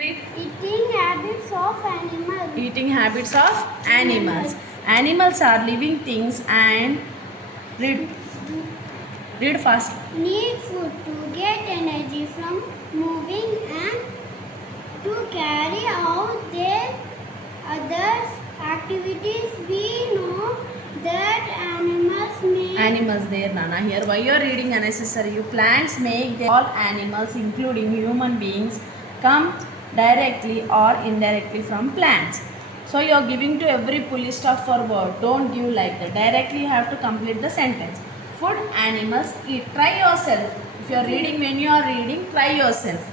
Eating habits of animals. Eating habits of animals. Animals are living things and read fast. Need food to get energy from moving and to carry out their other activities. We know that Animals there, Nana. Here, why you are reading unnecessary? Plants make all animals, including human beings, come directly or indirectly from plants. So you are giving to every pulley stuff for word. Don't give like that. Directly you have to complete the sentence. Food animals eat. Try yourself. If you are reading, when you are reading, try yourself.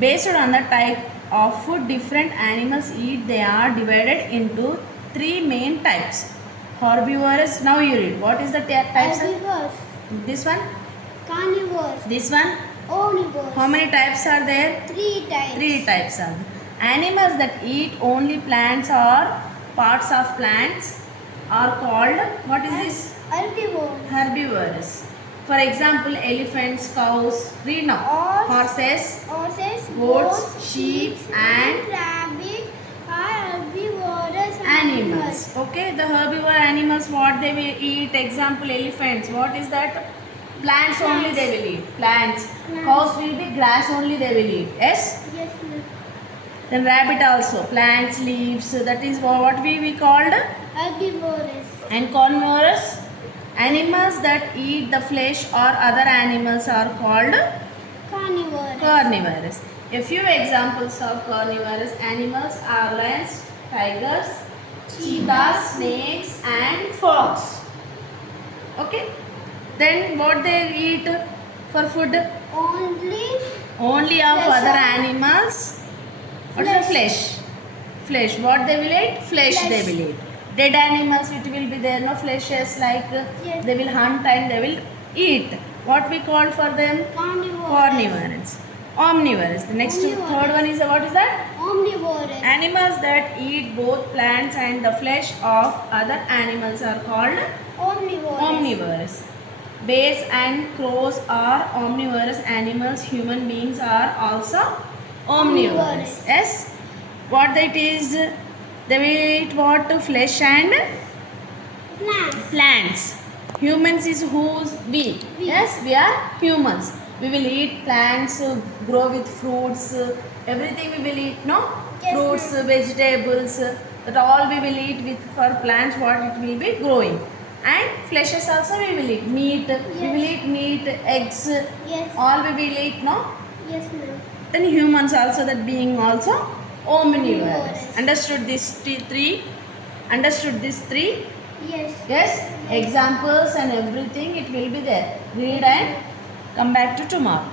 Based on the type of food different animals eat, they are divided into three main types. Herbivorous. Now you read. What is the types? Herbivores. This one? Carnivores. This one? Omnivores. How many types are there? Three types. Three types are there. Animals that eat only plants or parts of plants are called, what is this? Herbivores. Herbivores. For example, elephants, cows, read now. Horses, goats, sheep and rabbits are herbivorous animals. Okay, the herbivore animals, what they will eat? Example, elephants. What is that? Plants only they will eat. Plants. Cows will be grass only they will eat. Yes? Yes, ma'am. Then rabbit also. Plants, leaves. That is what we called? Herbivorous. And carnivorous. Animals that eat the flesh or other animals are called carnivorous. A few examples of carnivorous animals are lions, tigers, cheetahs, snakes and fox. Okay. Then what they eat for food? Only of other animals. What is the flesh? Flesh. What they will eat? Flesh they will eat. Dead animals, it will be there, no fleshes, like yes. They will hunt and they will eat. What we call for them? Carnivorous. Omnivorous. The next third one is what is that? Omnivorous. Animals that eat both plants and the flesh of other animals are called omnivorous. Bears and crows are omnivorous animals. Human beings are also omnivorous. Yes. What that is? They will eat what? Flesh and plants. Humans is who's we. Yes, we are humans. We will eat plants, grow with fruits, everything we will eat, no? Yes, fruits, vegetables, that all we will eat with for plants, what it will be growing. And fleshes also we will eat. Meat, we will eat meat, eggs, all we will eat, no? Yes, ma'am. Then humans also, that being also omnivorous. Understood this three? Understood this three? Yes. Yes? Examples and everything it will be there. Read and come back to tomorrow.